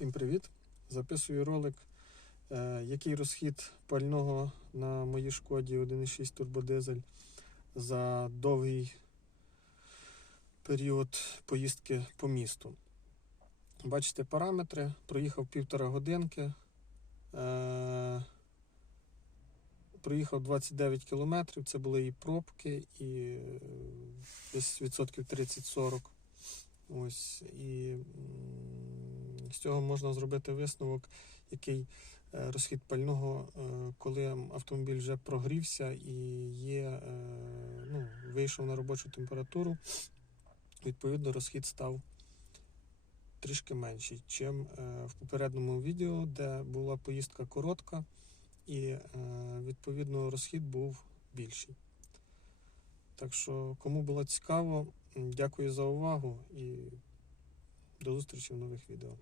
Всім привіт! Записую ролик, е, який розхід пального на моїй шкоді 1.6 турбодизель за довгий період поїздки по місту. Бачите параметри, проїхав півтора годинки, е, проїхав 29 кілометрів, це були і пробки, і е, десь відсотків 30-40. Ось, і з цього можна зробити висновок, який е, розхід пального, е, коли автомобіль вже прогрівся і є, е, ну, вийшов на робочу температуру, відповідно, розхід став трішки менший, чим в попередньому відео, де була поїздка коротка, і відповідно розхід був більший. Так що, кому було цікаво, дякую за увагу і до зустрічі в нових відео.